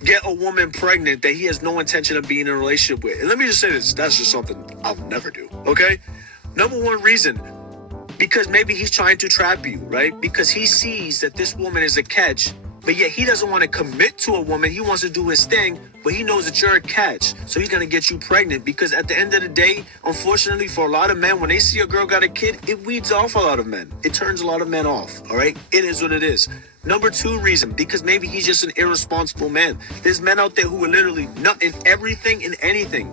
get a woman pregnant that he has no intention of being in a relationship with. And let me just say this, that's just something I'll never do, okay? Number one reason, because maybe he's trying to trap you, right? Because he sees that this woman is a catch, but yet he doesn't want to commit to a woman. He wants to do his thing, but he knows that you're a catch. So he's going to get you pregnant, because at the end of the day, unfortunately for a lot of men, when they see a girl got a kid, it weeds off a lot of men. It turns a lot of men off, all right? It is what it is. Number two reason, because maybe he's just an irresponsible man. There's men out there who are literally nut in everything and anything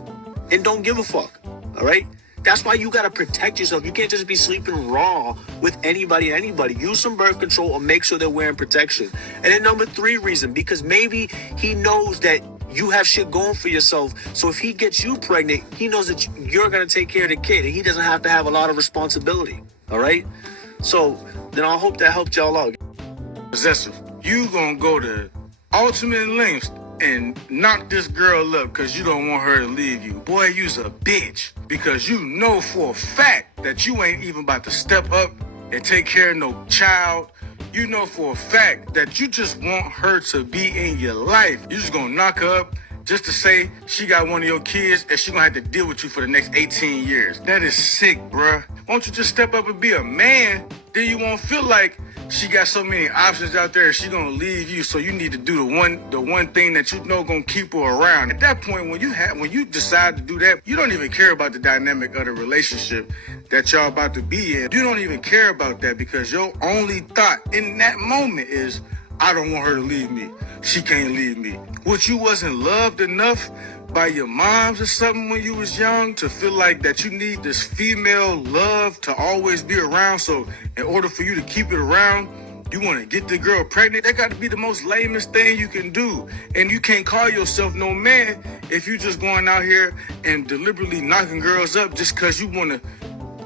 and don't give a fuck, all right? That's why you got to protect yourself. You can't just be sleeping raw with anybody. Use some birth control or make sure they're wearing protection. And then number three reason, because maybe he knows that you have shit going for yourself. So if he gets you pregnant, he knows that you're going to take care of the kid and he doesn't have to have a lot of responsibility. All right? So then I hope that helped y'all out. Possessive, you gonna go to ultimate lengths and knock this girl up because you don't want her to leave you. Boy, you's a bitch, because you know for a fact that you ain't even about to step up and take care of no child. You know for a fact that you just want her to be in your life. You just gonna knock her up just to say she got one of your kids and she gonna have to deal with you for the next 18 years. That is sick, bruh. Won't you just step up and be a man? Then you won't feel like she got so many options out there, she gonna leave you. So you need to do the one thing that you know gonna keep her around. At that point, when you decide to do that, you don't even care about the dynamic of the relationship that y'all about to be in. You don't even care about that, because your only thought in that moment is, I don't want her to leave me. She can't leave me. What, you wasn't loved enough by your moms or something when you was young to feel like that you need this female love to always be around? So in order for you to keep it around, you want to get the girl pregnant? That got to be the most lamest thing you can do. And you can't call yourself no man if you just going out here and deliberately knocking girls up just because you want to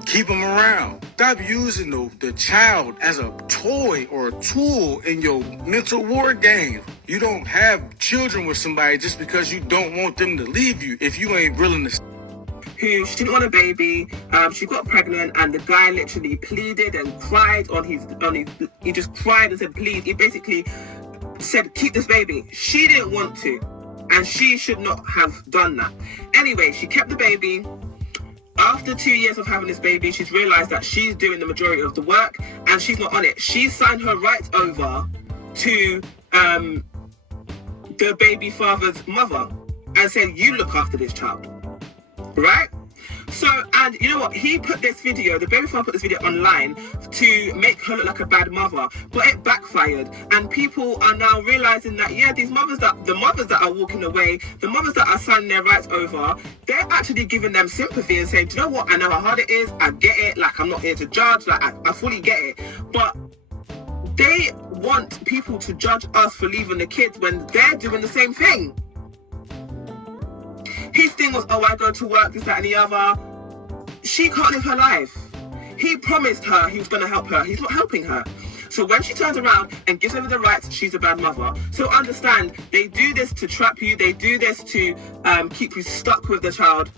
keep them around. Stop using the child as a toy or a tool in your mental war game. You don't have children with somebody just because you don't want them to leave you if you ain't willing to. Who she didn't want a baby, she got pregnant, and the guy literally pleaded and cried on his, he just cried and said, please. He basically said, keep this baby. She didn't want to, and she should not have done that. Anyway, she kept the baby. After 2 years of having this baby, she's realized that she's doing the majority of the work and she's not on it. She signed her rights over to the baby father's mother and said, you look after this child, right? So, and you know what? He put this video, the baby father put this video online to make her look like a bad mother, but it backfired. And people are now realizing that, yeah, the mothers that are walking away, the mothers that are signing their rights over, they're actually giving them sympathy and saying, do you know what? I know how hard it is. I get it. Like, I'm not here to judge. Like, I fully get it. But they want people to judge us for leaving the kids when they're doing the same thing. His thing was, oh, I go to work, this, that, and the other. She can't live her life. He promised her he was going to help her. He's not helping her. So when she turns around and gives over the rights, she's a bad mother. So understand, they do this to trap you. They do this to keep you stuck with the child.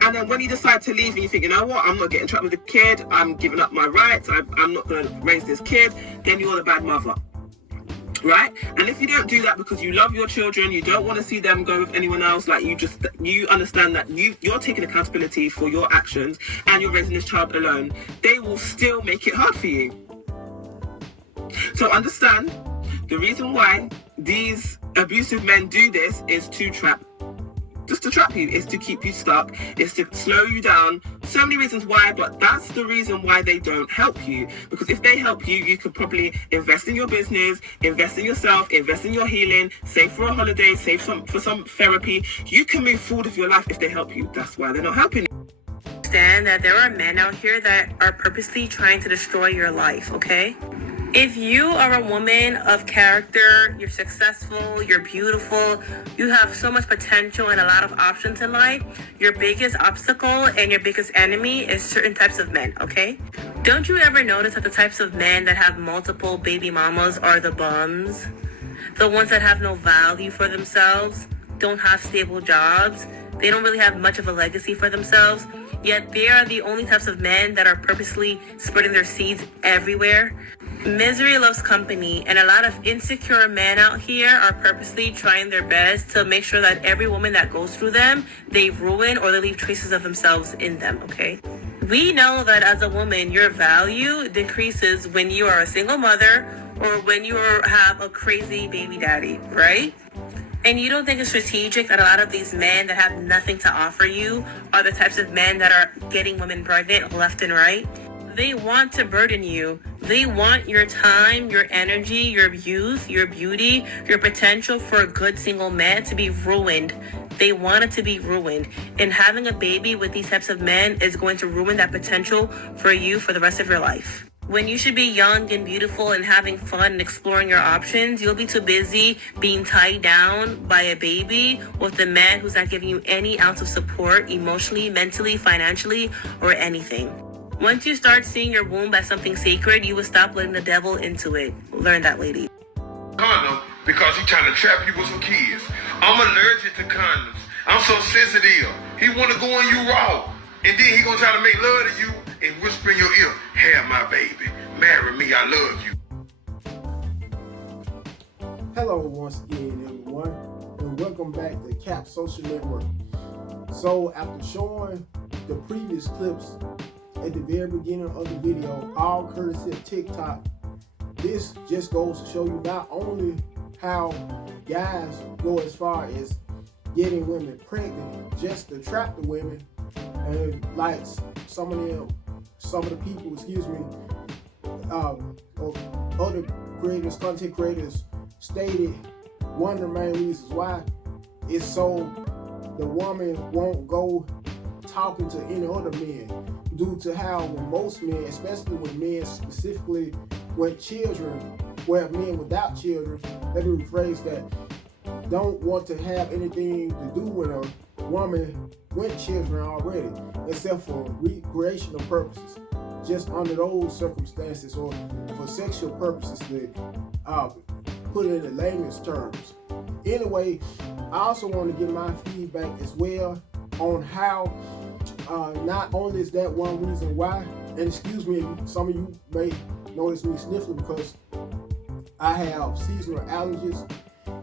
And then when you decide to leave and you think, you know what, I'm not getting trapped with the kid. I'm giving up my rights. I'm not going to raise this kid. Then you're the bad mother. Right? And if you don't do that because you love your children, you don't want to see them go with anyone else, like you understand that you're taking accountability for your actions and you're raising this child alone, they will still make it hard for you. So understand, the reason why these abusive men do this is to trap. Just to trap you, is to keep you stuck, is to slow you down. So many reasons why, but that's the reason why they don't help you. Because if they help you, you could probably invest in your business, invest in yourself, invest in your healing, save for a holiday, save for some therapy. You can move forward with your life if they help you. That's why they're not helping you. Understand that there are men out here that are purposely trying to destroy your life, okay? If you are a woman of character, you're successful, you're beautiful, you have so much potential and a lot of options in life, your biggest obstacle and your biggest enemy is certain types of men, okay? Don't you ever notice that the types of men that have multiple baby mamas are the bums? The ones that have no value for themselves, don't have stable jobs, they don't really have much of a legacy for themselves, yet they are the only types of men that are purposely spreading their seeds everywhere. Misery loves company, and a lot of insecure men out here are purposely trying their best to make sure that every woman that goes through them, they ruin or they leave traces of themselves in them, okay? We know that as a woman, your value decreases when you are a single mother or when you have a crazy baby daddy, right? And you don't think it's strategic that a lot of these men that have nothing to offer you are the types of men that are getting women pregnant left and right? They want to burden you. They want your time, your energy, your youth, your beauty, your potential for a good single man to be ruined. They want it to be ruined. And having a baby with these types of men is going to ruin that potential for you for the rest of your life. When you should be young and beautiful and having fun and exploring your options, you'll be too busy being tied down by a baby with a man who's not giving you any ounce of support emotionally, mentally, financially, or anything. Once you start seeing your womb as something sacred, you will stop letting the devil into it. Learn that, lady. Condom because he's trying to trap you with some kids. I'm allergic to condoms. I'm so sensitive. He want to go on you raw. And then he gonna try to make love to you and whisper in your ear, have my baby. Marry me, I love you. Hello once again, everyone, and welcome back to Cap Social Network. So after showing the previous clips at the very beginning of the video, all courtesy of TikTok, this just goes to show you not only how guys go as far as getting women pregnant just to trap the women, and like some of the people, or other creators, content creators stated, one of the main reasons why is so the woman won't go talking to any other men, due to how when most men, especially when men specifically with children, well, men without children, let me rephrase that, don't want to have anything to do with a woman with children already, except for recreational purposes, just under those circumstances, or for sexual purposes, to put it in the layman's terms. Anyway, I also want to give my feedback as well on how not only is that one reason why, and excuse me, some of you may notice me sniffling because I have seasonal allergies.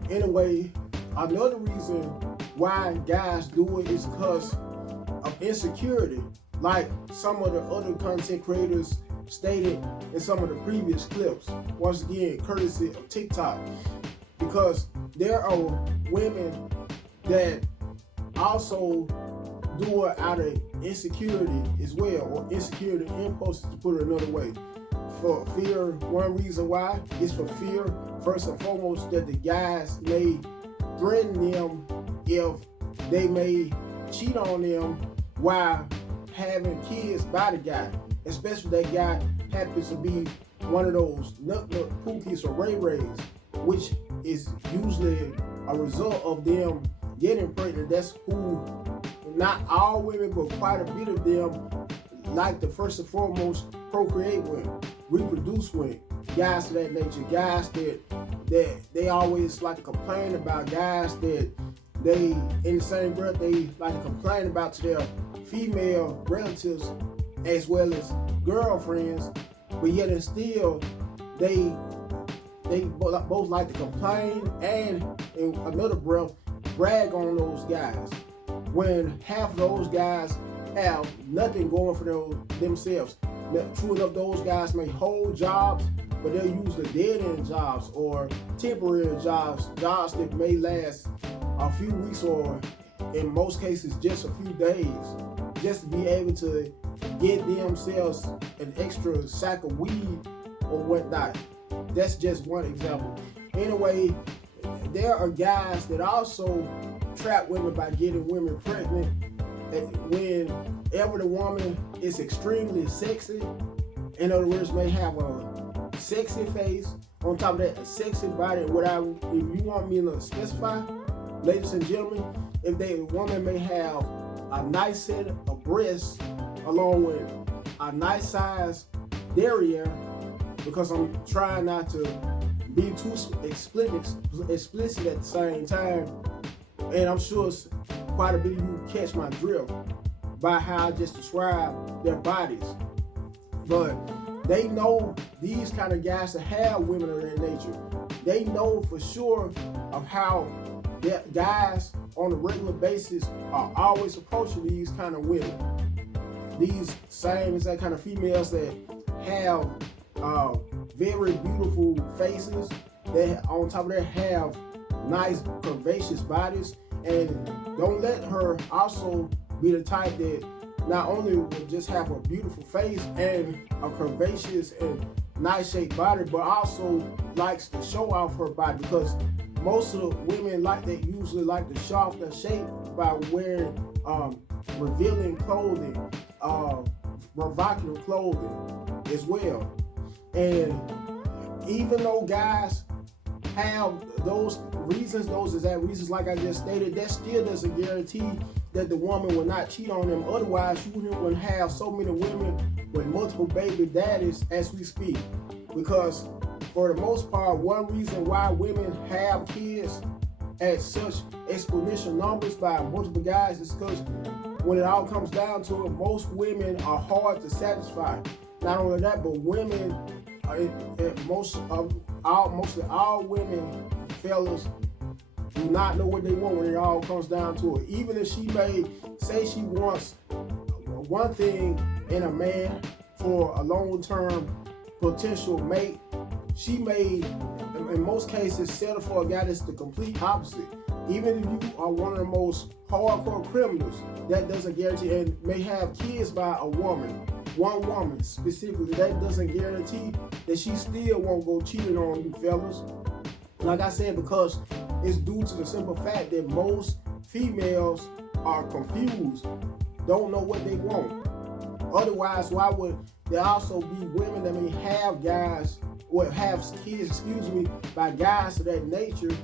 Anyway, another reason why guys do it is because of insecurity, like some of the other content creators stated in some of the previous clips, once again courtesy of TikTok, because there are women that also do it out of insecurity as well, or insecurity impulses, to put it another way. For fear, one reason why is for fear, first and foremost, that the guys may threaten them if they may cheat on them while having kids by the guy, especially that guy happens to be one of those nut pookies or ray-rays, which is usually a result of them getting pregnant. That's who, not all women, but quite a bit of them like to first and foremost procreate with, reproduce with, guys of that nature, guys that they always like to complain about, guys that they, in the same breath, they like to complain about to their female relatives as well as girlfriends, but yet and still they both like to complain and in another breath brag on those guys, when half of those guys have nothing going for themselves. True enough, those guys may hold jobs, but they're usually dead-end jobs or temporary jobs that may last a few weeks or in most cases just a few days, just to be able to get themselves an extra sack of weed or whatnot. That's just one example. Anyway, there are guys that also trap women by getting women pregnant whenever the woman is extremely sexy. In other words, may have a sexy face, on top of that, a sexy body. If you want me to specify, ladies and gentlemen, if the woman may have a nice set of breasts along with a nice size derriere, because I'm trying not to be too explicit at the same time, and I'm sure quite a bit of you catch my drift by how I just describe their bodies. But they know these kind of guys that have women of that nature. They know for sure of how guys on a regular basis are always approaching these kind of women. These same exact kind of females that have very beautiful faces, that on top of that have nice curvaceous bodies, and don't let her also be the type that not only will just have a beautiful face and a curvaceous and nice shaped body, but also likes to show off her body, because most of the women usually like to show off their shape by wearing revealing clothing, provocative clothing as well. And even though guys have those exact reasons like I just stated, that still doesn't guarantee that the woman will not cheat on them. Otherwise, you wouldn't have so many women with multiple baby daddies as we speak. Because for the most part, one reason why women have kids at such exponential numbers by multiple guys is because when it all comes down to it, most women are hard to satisfy. Not only that, but women, mostly all women, fellas, do not know what they want when it all comes down to it. Even if she may say she wants one thing in a man for a long-term potential mate, she may, in most cases, settle for a guy that's the complete opposite. Even if you are one of the most hardcore criminals, that doesn't guarantee, and may have kids by one woman specifically, that doesn't guarantee that she still won't go cheating on you, fellas. Like I said, because it's due to the simple fact that most females are confused, don't know what they want. Otherwise, why would there also be women that may have guys or have kids, by guys of that nature,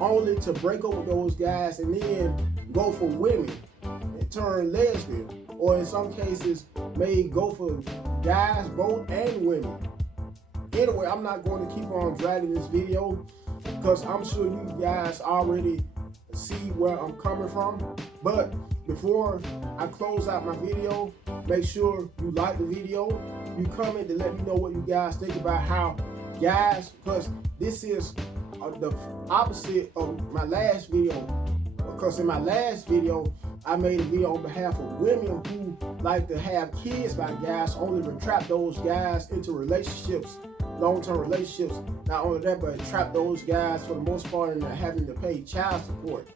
only to break up with those guys and then go for women and turn lesbian, or in some cases may go for guys both and women. Anyway, I'm not going to keep on dragging this video because I'm sure you guys already see where I'm coming from. But before I close out my video, make sure you like the video, you comment to let me know what you guys think about how guys, because this is the opposite of my last video, because in my last video I made a video on behalf of women who like to have kids by guys, only to trap those guys into relationships, long-term relationships. Not only that, but trap those guys for the most part into having to pay child support.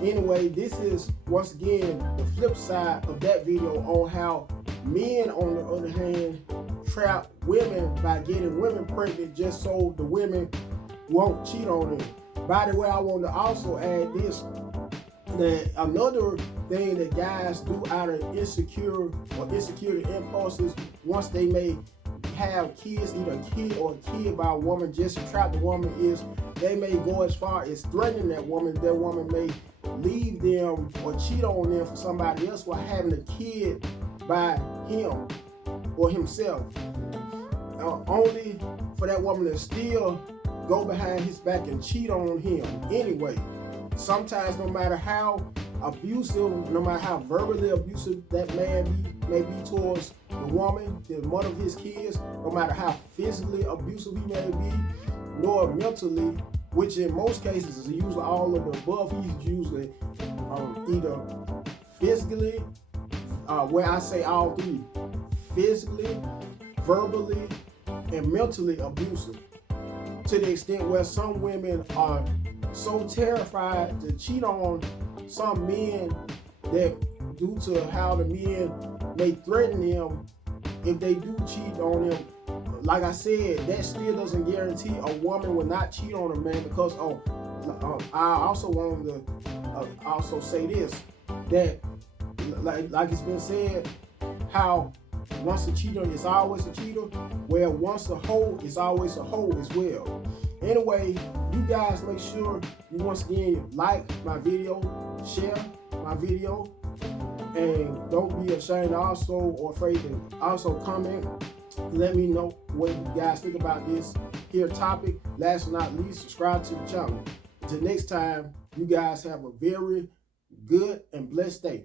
Anyway, this is once again the flip side of that video on how men, on the other hand, trap women by getting women pregnant just so the women won't cheat on them. By the way, I want to also add this, that another thing that guys do out of insecurity impulses, once they may have kids, either a kid or a kid by a woman, just to trap the woman, is they may go as far as threatening that woman. That woman may leave them or cheat on them for somebody else while having a kid by him or himself, only for that woman to still go behind his back and cheat on him anyway. Sometimes, no matter how abusive, no matter how verbally abusive that man may be towards the woman, the mother of his kids, no matter how physically abusive he may be, nor mentally, which in most cases is usually all of the above. He's usually either physically, where I say all three, physically, verbally, and mentally abusive, to the extent where some women are so terrified to cheat on some men that, due to how the men may threaten them if they do cheat on them, like I said, that still doesn't guarantee a woman will not cheat on a man. Because I also wanted to also say this, that like it's been said, how once a cheater is always a cheater, well, once a hoe is always a hoe as well. Anyway, you guys make sure you once again like my video, share my video, and don't be ashamed also or afraid to also comment. Let me know what you guys think about this here topic. Last but not least, subscribe to the channel. Until next time, you guys have a very good and blessed day.